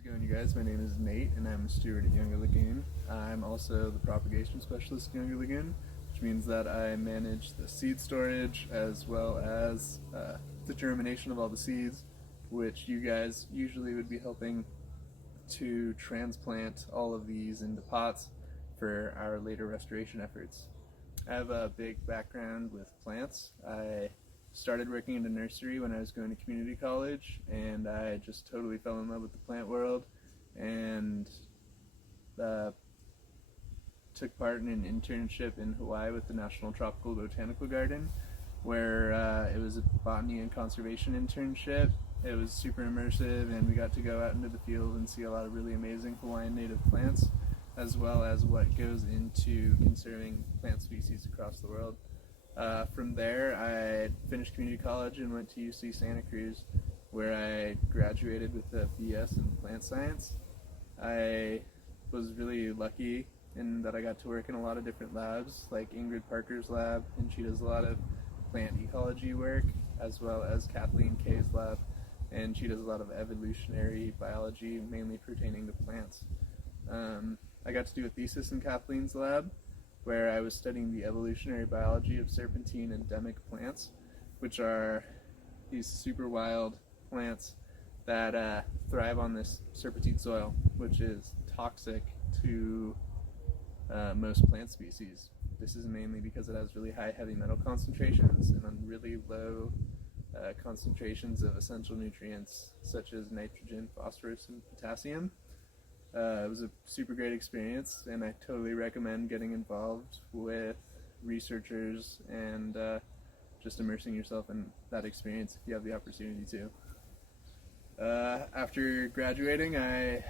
How's it going, you guys? My name is Nate, and I'm a steward at Younger Lagoon. I'm also the propagation specialist at Younger Lagoon, which means that I manage the seed storage as well as the germination of all the seeds, which you guys usually would be helping to transplant all of these into pots for our later restoration efforts. I have a big background with plants. I started working in a nursery when I was going to community college, and I just totally fell in love with the plant world and took part in an internship in Hawaii with the National Tropical Botanical Garden, where it was a botany and conservation internship. It was super immersive, and we got to go out into the field and see a lot of really amazing Hawaiian native plants, as well as what goes into conserving plant species across the world. From there, I finished community college and went to UC Santa Cruz, where I graduated with a BS in plant science. I was really lucky in that I got to work in a lot of different labs, like Ingrid Parker's lab, and she does a lot of plant ecology work, as well as Kathleen Kay's lab, and she does a lot of evolutionary biology, mainly pertaining to plants. I got to do a thesis in Kathleen's lab, where I was studying the evolutionary biology of serpentine endemic plants, which are these super wild plants that thrive on this serpentine soil, which is toxic to most plant species. This is mainly because it has really high heavy metal concentrations and really low concentrations of essential nutrients such as nitrogen, phosphorus, and potassium. It was a super great experience, and I totally recommend getting involved with researchers and just immersing yourself in that experience if you have the opportunity to. After graduating, I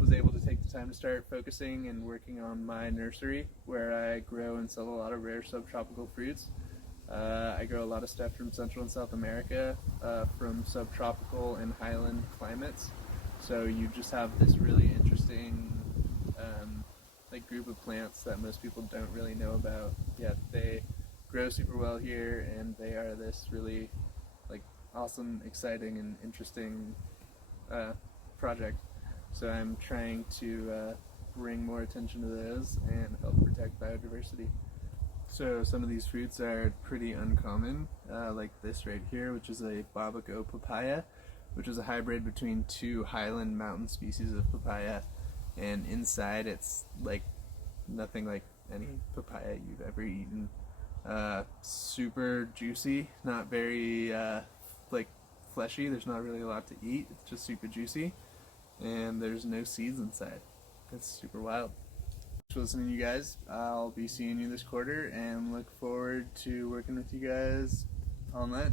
was able to take the time to start focusing and working on my nursery, where I grow and sell a lot of rare subtropical fruits. I grow a lot of stuff from Central and South America, from subtropical and highland climates. So you just have this really interesting group of plants that most people don't really know about, yet they grow super well here, and they are this really awesome, exciting, and interesting project. So I'm trying to bring more attention to those and help protect biodiversity. So some of these fruits are pretty uncommon, like this right here, which is a Babaco papaya, which is a hybrid between two highland mountain species of papaya, and inside it's like nothing like any papaya you've ever eaten. Super juicy, not very fleshy. There's not really a lot to eat. It's just super juicy, and there's no seeds inside. It's super wild. Thanks for listening, you guys. I'll be seeing you this quarter, and look forward to working with you guys on that.